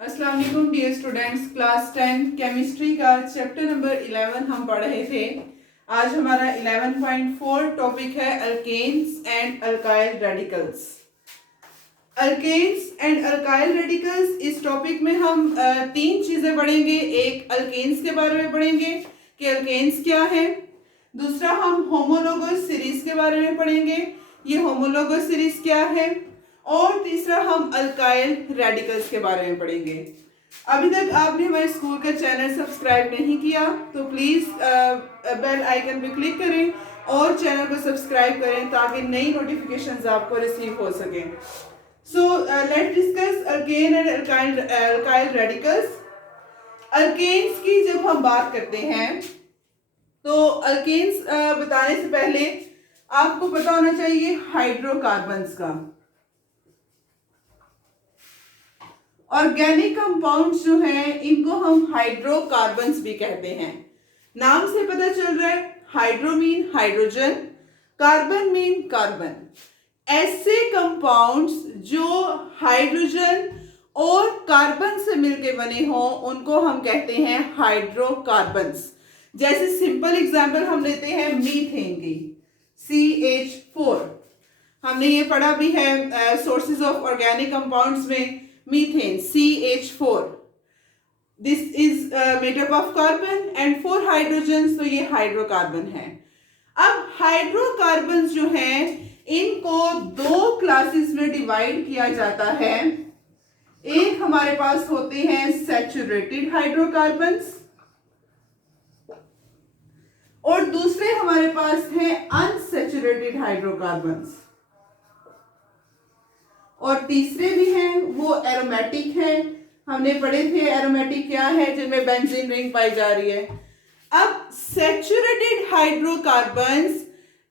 अस्सलाम वालेकुम dear students, class 10 chemistry का चैप्टर नंबर 11 हम पढ़ रहे थे। आज हमारा 11.4 टॉपिक है alkanes and alkyl radicals. Alkanes and alkyl radicals, इस टॉपिक में हम तीन चीज़ें पढ़ेंगे। एक अल्केन्स के बारे में पढ़ेंगे कि अल्केन्स क्या है। दूसरा हम होमोलोगस सीरीज के बारे में पढ़ेंगे, ये होमोलोगस सीरीज क्या है। और तीसरा हम अल्काइल रेडिकल्स के बारे में पढ़ेंगे। अभी तक आपने हमारे स्कूल का चैनल सब्सक्राइब नहीं किया तो प्लीज़ बेल आइकन पे क्लिक करें और चैनल को सब्सक्राइब करें ताकि नई नोटिफिकेशंस आपको रिसीव हो सकें। So let's discuss alkane and alkyl radicals. Alkanes की जब हम बात करते हैं तो अल्केन्स बताने से पहले आपको पता होना चाहिए हाइड्रोकार्बन्स का। ऑर्गेनिक कंपाउंड्स जो हैं इनको हम हाइड्रोकार्बन्स भी कहते हैं। नाम से पता चल रहा है, hydro mean hydrogen, carbon mean carbon. ऐसे कंपाउंड्स जो हाइड्रोजन और कार्बन से मिलके बने हों उनको हम कहते हैं हाइड्रोकार्बन्स। जैसे सिंपल एग्जांपल हम लेते हैं मीथेन की, CH4। हमने ये पढ़ा भी है सोर्सेज ऑफ ऑर्गेनिक कंपाउंड्स में। Methane CH4, this is made up of carbon and 4 hydrogen, तो ये हाइड्रोकार्बन है। अब हाइड्रोकार्बन्स जो हैं इनको दो क्लासेस में डिवाइड किया जाता है। एक हमारे पास होते हैं सैचुरेटेड हाइड्रोकार्बन्स और दूसरे हमारे पास हैं अनसैचुरेटेड हाइड्रोकार्बन्स। और तीसरे भी हैं वो एरोमेटिक हैं। हमने पढ़े थे एरोमेटिक क्या है, जिनमें बेंजीन रिंग पाई जा रही है। अब सैचुरेटेड हाइड्रोकार्बन्स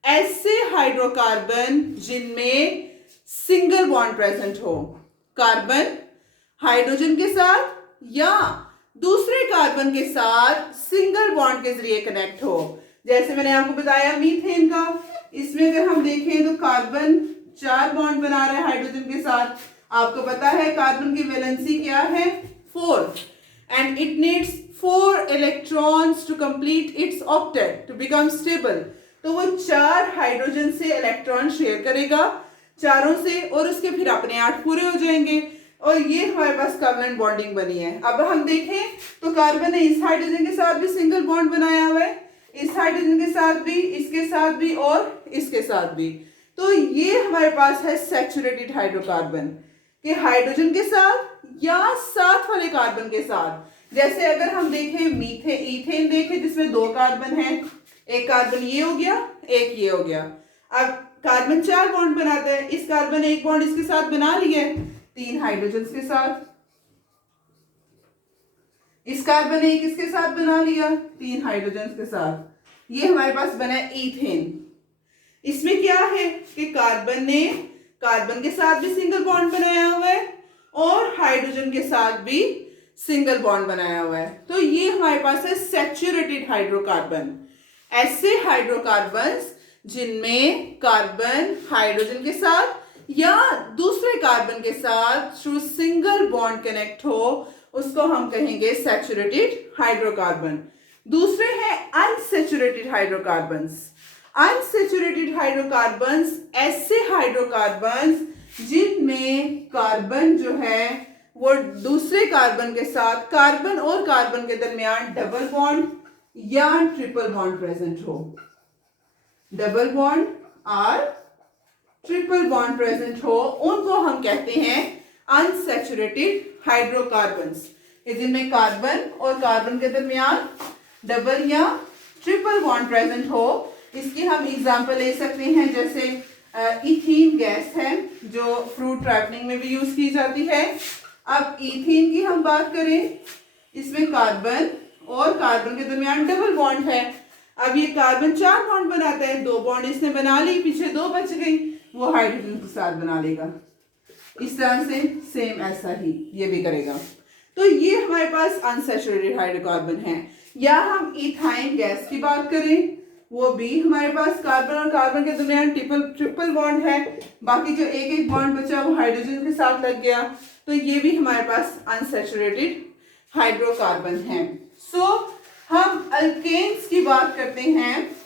ऐसे हाइड्रोकार्बन जिनमें सिंगल बॉन्ड प्रेजेंट हो, कार्बन हाइड्रोजन के साथ या दूसरे कार्बन के साथ सिंगल बॉन्ड के जरिए कनेक्ट हो। जैसे मैंने आपको बताया मीथेन का, इसमें अगर हम देखें तो कार्बन 4 बॉन्ड बना रहा है हाइड्रोजन के साथ। आपको पता है कार्बन की वैलेंसी क्या है, 4, and it needs 4 electrons to complete its octet to become stable. तो वो 4 हाइड्रोजन से इलेक्ट्रॉन शेयर करेगा चारों से और उसके फिर अपने 8 पूरे हो जाएंगे और ये हमारे पास कोवलेंट बॉन्डिंग बनी है। अब हम देखें तो कार्बन ने इस हाइड्रोजन के साथ भी सिंगल बॉन्ड बनाया हुआ है, इस हाइड्रोजन के साथ भी, इसके साथ भी और इसके साथ भी। तो ये हमारे पास है सैचुरेटेड हाइड्रोकार्बन कि हाइड्रोजन के साथ या साथ वाले कार्बन के साथ। जैसे अगर हम देखें ईथेन देखें जिसमें 2 कार्बन हैं, एक कार्बन ये हो गया, एक ये हो गया। अब कार्बन 4 बॉन्ड बनाता है, इस कार्बन ने एक बॉन्ड इसके साथ बना लिया है 3 हाइड्रोजन के साथ, इस कार्बन ने एक इसके साथ बना लिया 3 हाइड्रोजन के साथ। ये हमारे पास बना है ईथेन। इसमें क्या है कि कार्बन ने कार्बन के साथ भी सिंगल बॉन्ड बनाया हुआ है और हाइड्रोजन के साथ भी सिंगल बॉन्ड बनाया हुआ है। तो ये हमारे पास है सैचुरेटेड हाइड्रोकार्बन, ऐसे हाइड्रोकार्बन्स जिनमें कार्बन हाइड्रोजन के साथ या दूसरे कार्बन के साथ थ्रू सिंगल बॉन्ड कनेक्ट हो, उसको हम कहेंगे सैचुरेटेड हाइड्रोकार्बन। दूसरे हैं अनसैचुरेटेड हाइड्रोकार्बन्स। अनसैचुरेटेड हाइड्रोकार्बन्स ऐसे हाइड्रोकार्बन्स जिनमें कार्बन जो है वो दूसरे कार्बन के साथ, कार्बन और कार्बन के दरमियान डबल बॉन्ड या ट्रिपल बॉन्ड प्रेजेंट हो। डबल बॉन्ड और ट्रिपल बॉन्ड प्रेजेंट हो, उनको हम कहते हैं अनसैचुरेटेड हाइड्रोकार्बन्स, जिनमें कार्बन और कार्बन के दरमियान डबल या ट्रिपल बॉन्ड प्रेजेंट हो। इसकी हम एग्जांपल ले सकते हैं, जैसे इथीन गैस है जो फ्रूट रैपनिंग में भी यूज की जाती है। अब इथीन की हम बात करें, इसमें कार्बन और कार्बन के दरमियान डबल बॉन्ड है। अब ये कार्बन 4 बॉन्ड बनाता है, 2 बॉन्ड इसने बना ली, पीछे 2 बच गई, वो हाइड्रोजन के साथ बना लेगा। इस तरह से सेम ऐसा ही ये भी करेगा। तो ये हमारे पास अनसैचुरेटेड हाइड्रोकार्बन है। या हम इथाइन गैस की बात करें, वो भी हमारे पास कार्बन और कार्बन के दरमियान ट्रिपल बॉन्ड है, बाकी जो एक बॉन्ड बचा वो हाइड्रोजन के साथ लग गया, तो ये भी हमारे पास अनसैचुरेटेड हाइड्रोकार्बन है। सो हम अल्केन्स की बात करते हैं,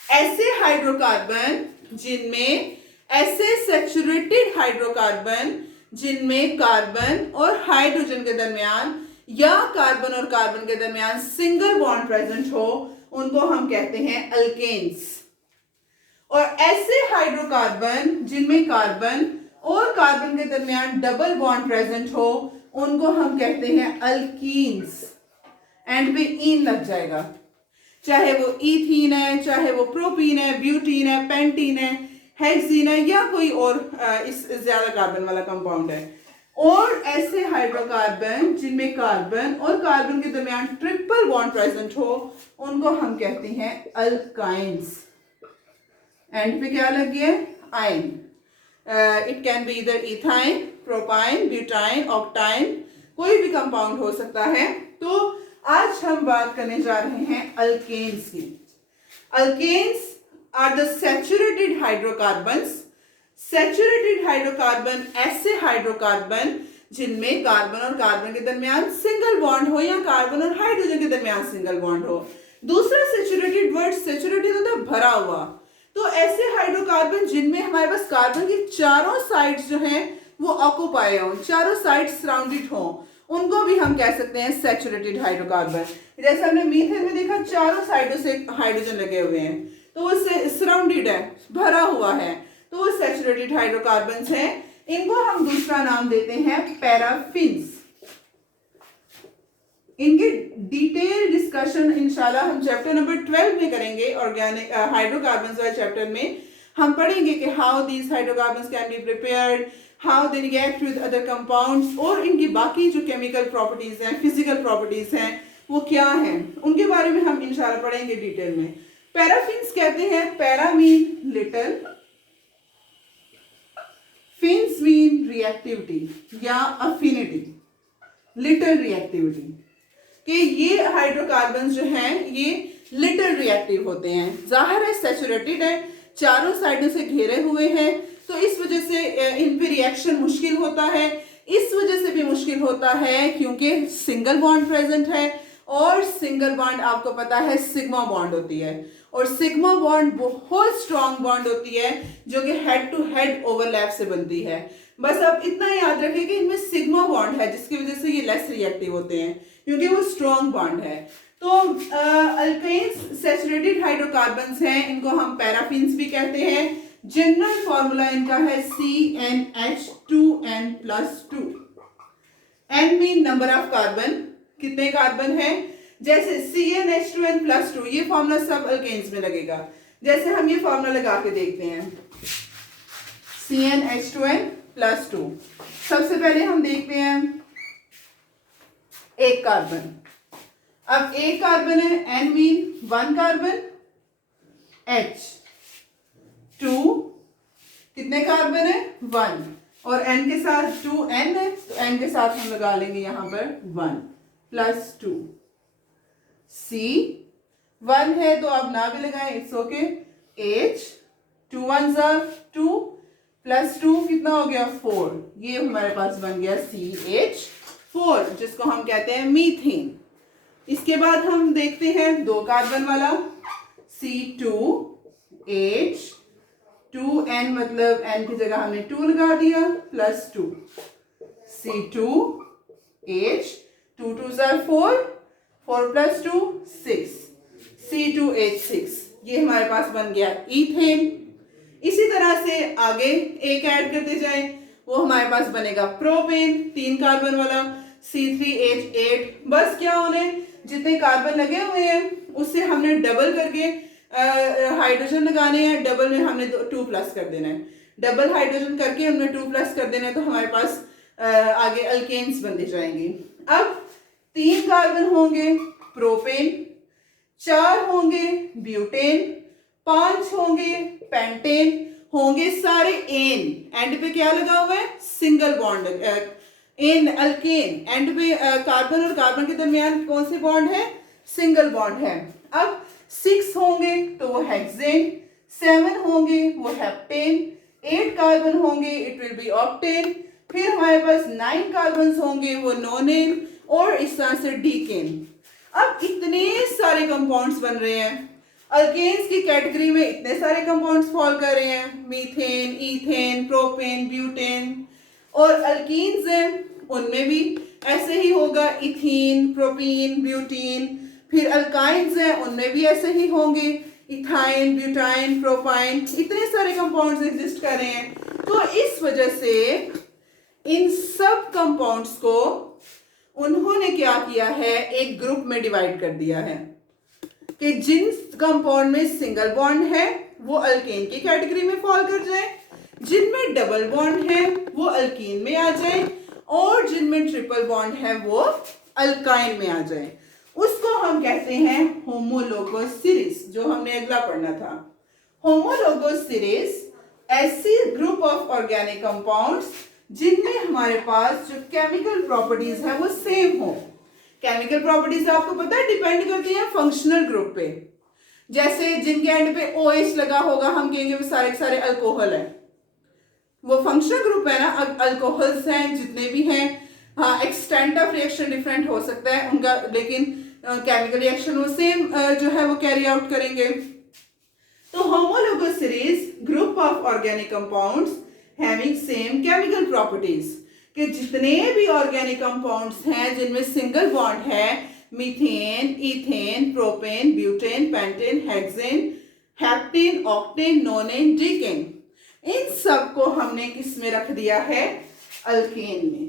ऐसे हाइड्रोकार्बन जिनमें, ऐसे सैचुरेटेड हाइड्रोकार्बन जिनमें कार्बन और हाइड्रोजन के दरमियान या कार्बन और कार्बन के दरमियान सिंगल बॉन्ड प्रेजेंट हो, उनको हम कहते हैं अल्केन्स। और ऐसे हाइड्रोकार्बन जिनमें कार्बन और कार्बन के दरमियान डबल बॉन्ड प्रेजेंट हो, उनको हम कहते हैं अल्कीन्स। एंड पे ईन लग जाएगा, चाहे वो ईथीन है, चाहे वो प्रोपीन है, ब्यूटीन है, पेंटीन है, हेक्सीन है, या कोई और इस ज्यादा कार्बन वाला कंपाउंड है। और ऐसे हाइड्रोकार्बन जिनमें कार्बन और कार्बन के दरमियान ट्रिपल बॉन्ड प्रेजेंट हो, उनको हम कहते हैं अल्काइंस। एंड पे क्या लग गया? आइन। इट कैन बी इधर इथाइन, प्रोपाइन, ब्यूटाइन, ऑक्टाइन, कोई भी कंपाउंड हो सकता है। तो आज हम बात करने जा रहे हैं अल्केन्स की। Alkanes are the saturated hydrocarbons. Saturated hydrocarbon ऐसे हाइड्रोकार्बन जिनमें कार्बन और कार्बन के दरमियान सिंगल बॉन्ड हो या कार्बन और हाइड्रोजन के दरमियान सिंगल बॉन्ड हो। दूसरा सैचुरेटेड वर्ड, सैचुरेटेड होता है भरा हुआ। तो ऐसे हाइड्रोकार्बन जिनमें हमारे पास कार्बन की चारों साइड्स जो हैं वो ऑक्युपाई हो, चारों साइड्स सराउंडेड हो, उनको भी हम कह सकते हैं सैचुरेटेड हाइड्रोकार्बन। जैसे हमने मीथेन में देखा, चारों साइडों से हाइड्रोजन लगे हुए हैं, तो वो सराउंडेड है, भरा हुआ है, तो वो सैचुरेटेड हाइड्रोकार्बन्स हैं। इनको हम दूसरा नाम देते हैं पैराफिन्स। इनके डिटेल डिस्कशन इंशाल्लाह हम चैप्टर नंबर 12 में करेंगे। ऑर्गेनिक हाइड्रोकार्बन्स वाले चैप्टर में हम पढ़ेंगे कि how these hydrocarbons can be prepared, how they react with other compounds, और इनकी बाकी जो केमिकल प्रॉपर्टीज हैं, फिजिकल प्रॉपर्टीज हैं, वो क्या हैं, उनके बारे में हम इंशाल्लाह पढ़ेंगे डिटेल में। पैराफिन्स कहते हैं, para mean little, fins mean reactivity या अफिनिटी, लिटिल रिएक्टिविटी, कि ये हाइड्रोकार्बन्स जो हैं ये लिटिल रिएक्टिव होते हैं। जाहिर है सैचुरेटेड है, चारों साइडों से घेरे हुए हैं, तो इस वजह से इन पे रिएक्शन मुश्किल होता है। इस वजह से भी मुश्किल होता है क्योंकि सिंगल बॉन्ड प्रेजेंट है, और सिंगल बॉन्ड आपको पता है सिग्मा बॉन्ड होती है, और सिग्मा बॉन्ड बहुत स्ट्रॉन्ग बॉन्ड होती है जो कि हेड टू हेड ओवरलैप से बनती है। बस आप इतना याद रखें कि इनमें सिग्मा बॉन्ड है, जिसकी वजह से ये लेस रिएक्टिव होते हैं क्योंकि वो स्ट्रॉन्ग बॉन्ड है। तो अल्केन्स सैचुरेटेड हाइड्रोकार्बन्स हैं, इनको हम पैराफिन्स भी कहते हैं। जनरल फॉर्मूला इनका है CnH2n+2। n mean number of carbon, कितने कार्बन है। जैसे CnH2n+2, ये फॉर्मूला सब अल्केन्स में लगेगा। जैसे हम ये फॉर्मूला लगा के देखते हैं, CnH2n+2। सबसे पहले हम देखते हैं एक कार्बन। अब एक कार्बन है, N मीन 1 कार्बन, H 2, कितने कार्बन है 1, और N के साथ 2N है, तो N के साथ हम लगा लेंगे यहां पर 1+2। C 1 है तो आप ना भी लगाएं, इट्स ओके। H 2 1 2 +2 कितना हो गया 4, ये हमारे पास बन गया CH4, जिसको हम कहते हैं मीथेन। इसके बाद हम देखते हैं 2 कार्बन वाला, C2H 2N, मतलब N की जगह हमने 2 लगा दिया, +2, C2H 2 2 4, 4 +2 6, C2H6, ये हमारे पास बन गया इथेन। इसी तरह से आगे एक ऐड करते जाएं, वो हमारे पास बनेगा प्रोपेन, 3 कार्बन वाला, C3H8। बस क्या होने, जितने कार्बन लगे हुए हैं उससे हमने डबल करके हाइड्रोजन लगाने हैं, डबल में हमने 2+ कर देना है, डबल हाइड्रोजन करके हमने 2+ कर देना है, तो हमारे पास आगे अल्केन्स बनते जाएंगे। अब 3 कार्बन होंगे प्रोपेन, 4 होंगे ब्यूटेन, 5 होंगे पेंटेन, होंगे सारे एन, एंड पे क्या लगा हुआ है single bond, an alkane, and पे कार्बन और कार्बन के दरमियान कौन से बॉन्ड है, सिंगल बॉन्ड है। अब 6 होंगे तो वो हेक्सेन, 7 होंगे वो हेप्टेन, 8 कार्बन होंगे इट विल बी ऑक्टेन, फिर हमारे पास 9 कार्बन होंगे, वो नोनेन, और इस तरह से डीकेन। अब इतने सारे कंपाउंड्स बन रहे हैं। अल्केन्स की कैटेगरी में इतने सारे कंपाउंड्स फॉल कर रहे हैं, मीथेन, ईथेन, प्रोपेन, ब्यूटेन। और अल्कीन्स हैं उनमें भी ऐसे ही होगा, इथीन, प्रोपीन, ब्यूटीन। फिर अल्काइंस हैं उनमें भी ऐसे ही होंगे, इथाइन, ब्यूटाइन, प्रोपाइन। इतने सारे कंपाउंड्स एग्जिस्ट कर रहे हैं। तो इस वजह से इन सब कंपाउंड्स को उन्होंने क्या किया है, एक ग्रुप में डिवाइड कर दिया है कि जिन कंपाउंड में सिंगल बॉन्ड है वो अल्केन की कैटेगरी में फॉल कर जाए, जिनमें डबल बॉन्ड है वो अल्कीन में आ जाए, और जिनमें ट्रिपल बॉन्ड है वो अल्काइन में आ जाए। उसको हम कहते हैं होमोलोगस सीरीज, जो हमने अगला पढ़ना था। होमोलोगस सीरीज ऐसी ग्रुप ऑफ ऑर्गेनिक कंपाउंड्स जिनमें हमारे पास जो केमिकल प्रॉपर्टीज है वो सेम हो। केमिकल प्रॉपर्टीज आपको पता है डिपेंड करती है फंक्शनल ग्रुप पे। जैसे जिनके एंड पे OH लगा होगा, हम कहेंगे वो सारे के सारे अल्कोहल है, वो फंक्शनल ग्रुप है ना। अल्कोहल्स हैं जितने भी हैं, हाँ एक्सटेंट ऑफ रिएक्शन डिफरेंट हो सकता है उनका, लेकिन केमिकल रिएक्शन वो सेम जो है वो कैरी आउट करेंगे। तो homologous series group of organic compounds having same chemical properties, कि जितने भी ऑर्गेनिक कंपाउंड्स हैं जिनमें सिंगल बॉन्ड है, methane, ethane, propane, butane, pentane, hexane, heptane, octane, nonane, decane, इन सब को हमने किस में रख दिया है, अल्केन में।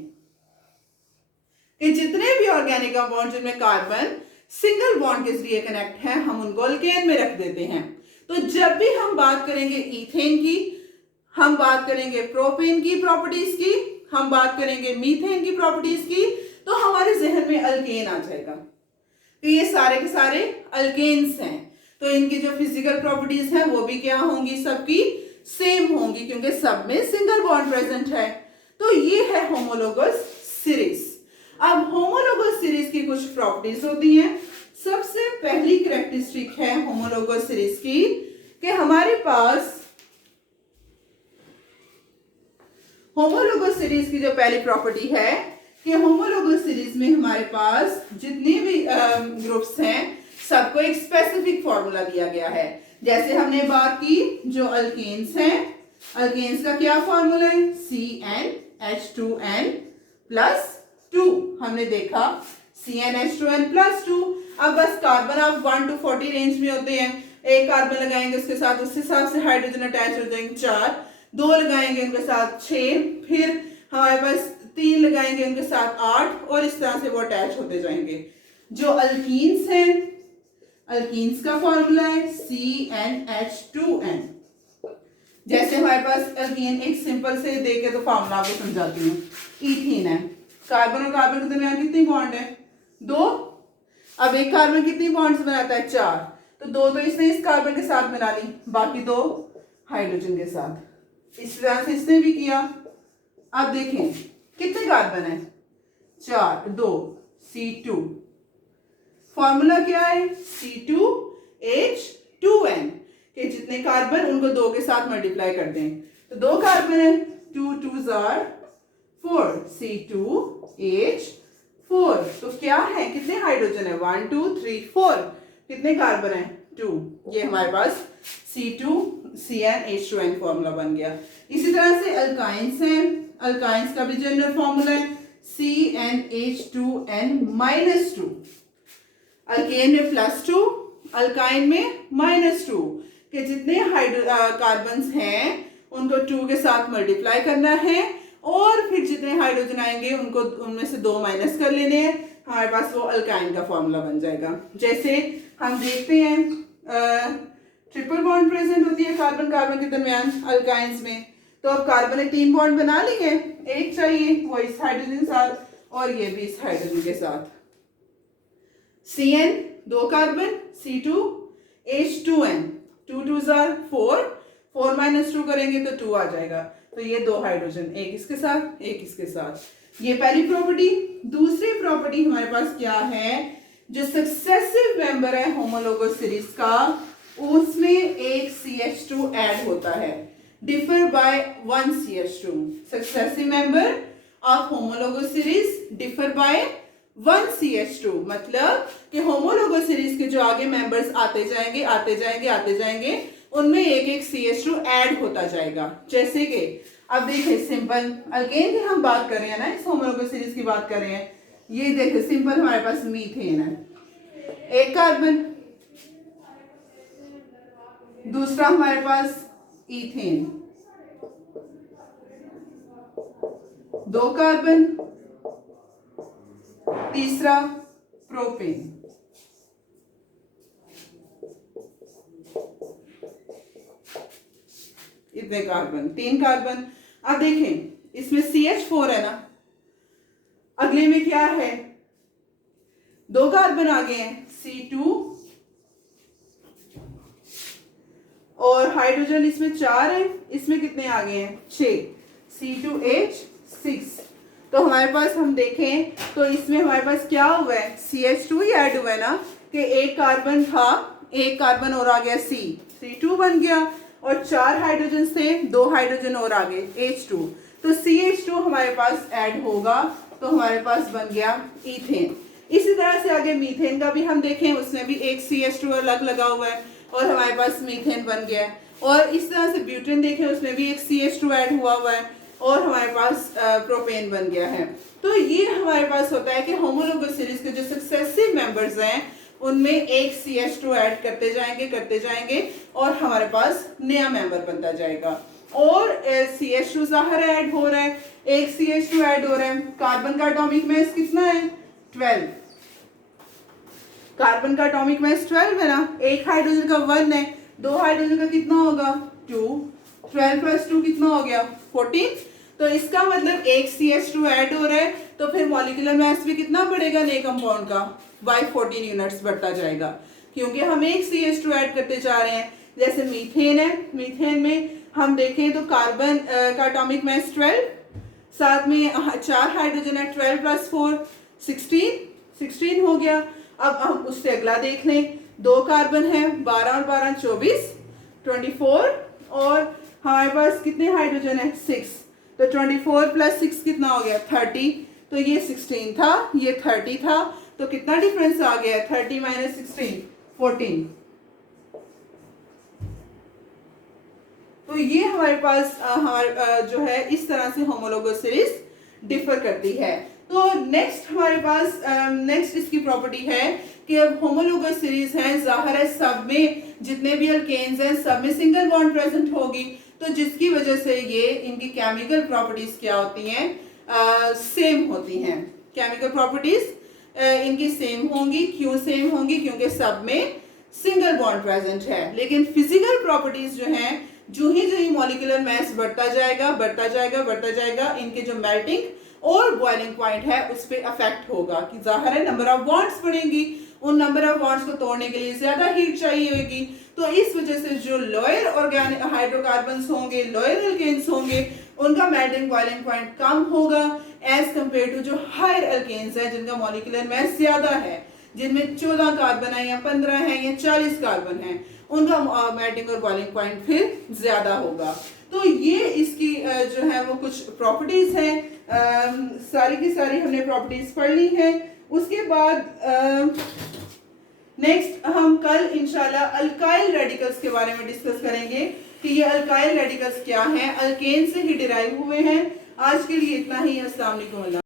कि जितने भी ऑर्गेनिक कंपाउंड जिनमें कार्बन सिंगल बॉन्ड के जरिए कनेक्ट है, हम उनको अल्केन में रख देते हैं। तो जब भी हम बात करेंगे ईथेन की, हम बात करेंगे प्रोपेन की प्रॉपर्टीज की, हम बात करेंगे मीथेन की प्रॉपर्टीज की, तो हमारे जहन में अल्केन आ जाएगा। तो ये सारे के सारे अल्केन्स हैं, तो इनकी जो फिजिकल प्रॉपर्टीज हैं वो भी क्या होंगी, सबकी सेम होंगी, क्योंकि सब में सिंगल बॉन्ड प्रेजेंट है। तो ये है होमोलोगस सीरीज। अब होमोलोगस सीरीज की कुछ प्रॉपर्टीज होती हैं। सबसे पहली कैरेक्टरिस्टिक है होमोलोगस सीरीज की कि हमारे पास होमोलोगस सीरीज की जो पहली प्रॉपर्टी है कि होमोलोगस सीरीज में हमारे पास जितने भी ग्रुप्स हैं सबको एक स्पेसिफिक फॉर्मूला दिया गया है। जैसे हमने बात की जो अल्केन्स हैं, अल्केन्स का क्या फॉर्मूला है, CnH2n प्लस 2। हमने देखा CnH2n प्लस 2। अब बस कार्बन आप 1 to 40 रेंज में होते हैं, एक कार्बन लगाएंगे उसके साथ उस हिसाब से हाइड्रोजन अटैच हो जाएंगे 4, 2 लगाएंगे उनके साथ 6, फिर हमारे पास 3 लगाएंगे उनके साथ 8, और इस तरह से वो अटैच होते जाएंगे। जो अल्कीन्स हैं, अल्कीन्स का फॉर्मूला है CnH2n। जैसे हमारे पास अल्कीन एक सिंपल से देके तो फॉर्मूला आपको समझाती हूँ। ईथीन है, कार्बन और कार्बन के दरमियान कितनी बॉन्ड है, 2। अब एक कार्बन कितनी बॉन्ड्स बनाता है, 4, तो 2 तो इसने इस कार्बन के साथ बना ली, बाकी 2 हाइड्रोजन के साथ। इस तरह से इसने भी किया। अब देखें कितने कार्बन है, 4, 2 C2। फॉर्मूला क्या है, C2H2n, कि जितने कार्बन उनको 2 के साथ मल्टीप्लाई कर दें, तो 2 कार्बन है, 2 2s are 4, C2H4। तो क्या है, कितने हाइड्रोजन है, 1 2 3 4, कितने कार्बन है, 2। ये हमारे पास C2CnH2n फॉर्मूला बन गया। इसी तरह से अल्काइंस हैं, अल्काइंस का भी जनरल फॉर्मूला है CnH2n-2। अल्केन में +2, अल्काइन में -2, कि जितने कार्बन्स हैं उनको 2 के साथ मल्टीप्लाई करना है, और फिर जितने हाइड्रोजन आएंगे उनको उनमें से 2 माइनस कर लेने हैं, हमारे पास वो अल्काइन का फॉर्मूला बन जाएगा। जैसे हम देखते हैं ट्रिपल बॉन्ड प्रेजेंट होती है कार्बन कार्बन के दरमियान अल्काइंस में, तो अब कार्बन ने 3 बॉन्ड बना लिए, एक चाहिए वो इस हाइड्रोजन के साथ और ये भी इस हाइड्रोजन के साथ। Cn 2 carbon, C2H2n, 2 2s are 4, 4 - 2 करेंगे तो 2 आ जाएगा, तो ये 2 हाइड्रोजन, एक इसके साथ एक इसके साथ। ये पहली प्रॉपर्टी। दूसरी प्रॉपर्टी हमारे पास क्या है, जो सक्सेसिव मेंबर है होमोलोगस सीरीज का उसमें एक CH2 ऐड होता है, differ by 1 CH2। Successive member of homologous series differ by 1 CH2, मतलब कि होमोलोगस सीरीज के जो आगे मेंबर्स आते जाएंगे उनमें एक एक CH2 ऐड होता जाएगा। जैसे कि अब देखिए सिंपल अल्केन की हम बात कर रहे हैं ना, इस होमोलोगस सीरीज की बात कर रहे हैं। ये देखिए सिंपल हमारे पास मीथेन है, एक कार्बन, दूसरा हमारे पास इथेन, 2 कार्बन, तीसरा प्रोपेन। इतने कार्बन, 3 कार्बन। अब देखें इसमें CH4 है ना, अगले में क्या है, 2 कार्बन आ गए हैं C2, और हाइड्रोजन इसमें 4 है, इसमें कितने आ गए हैं 6, C2H6। तो हमारे पास हम देखें तो इसमें हमारे पास क्या हुआ है, CH2 ही ऐड हुआ है ना, कि एक कार्बन था, एक कार्बन और आ गया C2 बन गया, और 4 हाइड्रोजन से 2 हाइड्रोजन और आ गए H2, तो CH2 हमारे पास ऐड होगा, तो हमारे पास बन गया इथेन। इसी तरह से आगे मीथेन का भी हम देखें, उसमें भी एक CH2 अलग लगा हुआ है और हमारे पास मीथेन बन गया। और इस तरह से ब्यूटेन देखें, उसमें भी एक CH2 ऐड हुआ है और हमारे पास प्रोपेन बन गया है। तो ये हमारे पास होता है कि होमोलोगस सीरीज के जो सक्सेसिव मेंबर्स हैं उनमें एक CH2 ऐड करते जाएंगे और हमारे पास नया मेंबर बनता जाएगा। और CH2 ज़ाहिर ऐड हो रहा है, एक CH2 ऐड हो रहा है। कार्बन का एटॉमिक मास कितना है 12, कार्बन का एटॉमिक मास 12 है ना, एक हाइड्रोजन का 1 है, 2 हाइड्रोजन का कितना होगा 2, 12 प्लस 2 कितना हो गया 14। तो इसका मतलब एक CH2 ऐड हो रहा है, तो फिर मॉलिक्यूलर मास भी कितना बढ़ेगा नए कंपाउंड का, बाय 14 यूनिट्स बढ़ता जाएगा, क्योंकि हम एक CH2 ऐड करते जा रहे हैं। जैसे मीथेन है, मीथेन में हम देखें तो कार्बन का एटॉमिक मास 12, साथ में 4 हाइड्रोजन है, 12 प्लस 4 16 हो गया। अब हम उससे अगला देख लें, 2 कार्बन है, 12 और 12 24 24, और हमारे पास कितने हाइड्रोजन है 6, तो 24 प्लस 6 कितना हो गया 30। तो ये 16 था, ये 30 था, तो कितना डिफरेंस आ गया 30 माइनस 16 14। तो ये हमारे पास जो है इस तरह से होमोलोगस सीरीज डिफर करती है। तो नेक्स्ट हमारे पास नेक्स्ट इसकी प्रॉपर्टी है कि अब होमोलोगस सीरीज है, जाहिर है सब में जितने भी अल्केन्स हैं सब में सिंगल बॉन्ड प्रेजेंट होगी, तो जिसकी वजह से ये इनकी केमिकल प्रॉपर्टीज क्या होती हैं सेम होती हैं। केमिकल प्रॉपर्टीज इनकी सेम होंगी। क्यों सेम होंगी, क्योंकि सब में सिंगल बॉन्ड प्रेजेंट है। लेकिन फिजिकल प्रॉपर्टीज जो हैं, जो ही मॉलिक्यूलर मास बढ़ता जाएगा, इनके जो मेल्टिंग और बॉइलिंग पॉइंट है उस पर अफेक्ट होगा, कि जाहिर है नंबर ऑफ बॉन्ड्स बढ़ेंगी, उन नंबर ऑफ बॉन्ड्स को तोड़ने के लिए ज्यादा हीट चाहिए होगी। तो इस वजह से जो लोअर ऑर्गेनिक हाइड्रोकार्बन्स होंगे, लोअर अल्केन्स होंगे, उनका मेल्टिंग बॉइलिंग पॉइंट कम होगा एज कंपेयर टू जो हायर अल्केन्स है जिनका मॉलिक्यूलर मास ज्यादा है, जिनमें 14 कार्बन है या 15 है या 40 कार्बन है, उनका मेल्टिंग और बॉइलिंग पॉइंट फिर ज्यादा होगा। तो ये इसकी जो है वो कुछ प्रॉपर्टीज हैं, सारी की सारी हमने प्रॉपर्टीज पढ़ ली हैं। उसके बाद नेक्स्ट हम कल इंशाल्लाह अल्काइल रेडिकल्स के बारे में डिस्कस करेंगे कि ये अल्काइल रेडिकल्स क्या हैं, अल्केन से ही डिराइव हुए हैं। आज के लिए इतना ही। अस्सलाम वालेकुम।